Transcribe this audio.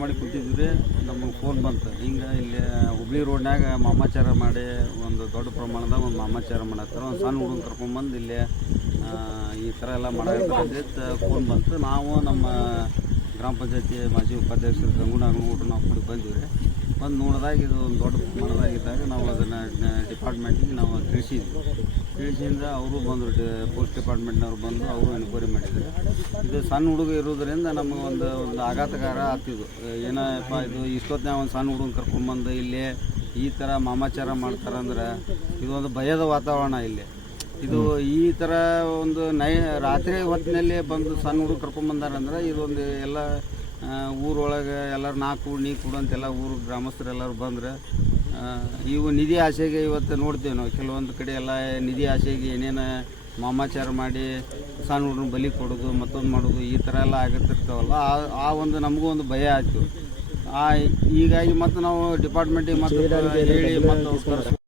ಮಾಡಿ ಕುಂತಿದ್ವಿ, ನಮಗೆ ಫೋನ್ ಬಂತು. ಹಿಂಗೆ ಇಲ್ಲಿ ಹುಬ್ಳಿ ರೋಡ್ನ್ಯಾಗ ಮಾಮಾಚಾರ ಮಾಡಿ ಒಂದು ದೊಡ್ಡ ಪ್ರಮಾಣದಾಗ ಒಂದು ಮಾಮಾಚಾರ ಮಾಡತ್ತಾರ. ಒಂದು ಸಣ್ಣ ಹುಡುಗನ ಕರ್ಕೊಂಬಂದು ಇಲ್ಲಿ ಈ ಥರ ಎಲ್ಲ ಮಾಡಾಕತ್ತ ಫೋನ್ ಬಂತು. ನಾವು ನಮ್ಮ ಗ್ರಾಮ ಪಂಚಾಯತಿ ಮಾಜಿ ಉಪಾಧ್ಯಕ್ಷರು ಗಂಗುನ ಅಂಗನಗೂಟು ನಾವು ಕೂಡ ಬಂದಿವಿ ಬಂದು ನೋಡಿದಾಗ ಇದು ಒಂದು ದೊಡ್ಡ ಪ್ರಮಾಣದಾಗ ಇದ್ದಾಗ ನಾವು ಅದನ್ನು ಡಿಪಾರ್ಟ್ಮೆಂಟಿಗೆ ನಾವು ತಿಳಿಸಿದ್ವಿ. ತಿಳಿಸಿಂದ ಅವರು ಬಂದರು ಪೋಸ್ಟ್ ಡಿಪಾರ್ಟ್ಮೆಂಟ್ನವ್ರು ಬಂದು ಅವರು ಎನ್ಕ್ವೈರಿ ಮಾಡಿದ್ರು. ಇದು ಸಣ್ಣ ಹುಡುಗ ಇರೋದ್ರಿಂದ ನಮಗೆ ಒಂದು ಒಂದು ಆಘಾತಕಾರ ಆಗ್ತಿದ್ದು ಏನಪ್ಪ ಇದು, ಇಷ್ಟೊತ್ತಿನ ಒಂದು ಸಣ್ಣ ಹುಡುಗನ ಕರ್ಕೊಂಡ್ಬಂದು ಇಲ್ಲಿ ಈ ಥರ ಮಾಮಾಚಾರ ಮಾಡ್ತಾರಂದ್ರೆ ಇದು ಒಂದು ಭಯದ ವಾತಾವರಣ ಇಲ್ಲಿ. ಇದು ಈ ಥರ ಒಂದು ನೈ, ರಾತ್ರಿ ಹೊತ್ತಿನಲ್ಲಿ ಬಂದು ಸಣ್ಣ ಹುಡುಗ ಕರ್ಕೊಂಬಂದಾರಂದ್ರೆ ಇದೊಂದು ಎಲ್ಲ ಊರೊಳಗೆ ಎಲ್ಲರೂ ನಾ ಕೂಡು ನೀ ಕೂಡು ಅಂತೆಲ್ಲ ಊರು ಗ್ರಾಮಸ್ಥರೆಲ್ಲರೂ ಬಂದ್ರೆ ಇವು ನಿಧಿ ಆಸೆಗೆ ಇವತ್ತು ನೋಡ್ತೀವಿ ನಾವು. ಕೆಲವೊಂದು ಕಡೆ ಎಲ್ಲ ನಿಧಿ ಆಸೆಗೆ ಏನೇನು ಮಾಮಾಚಾರ ಮಾಡಿ ಸಣ್ಣ ಹುಡುಗನ ಬಲಿ ಕೊಡೋದು ಮತ್ತೊಂದು ಮಾಡೋದು ಈ ಥರ ಎಲ್ಲ ಆಗತ್ತಿರ್ತಾವಲ್ಲ ಆ ಆ ಒಂದು ನಮಗೂ ಒಂದು ಭಯ ಆಯಿತು. ಆ ಹೀಗಾಗಿ ಮತ್ತು ನಾವು ಡಿಪಾರ್ಟ್ಮೆಂಟಿಗೆ ಮತ್ತೆ ಹೇಳಿ ಮತ್ತು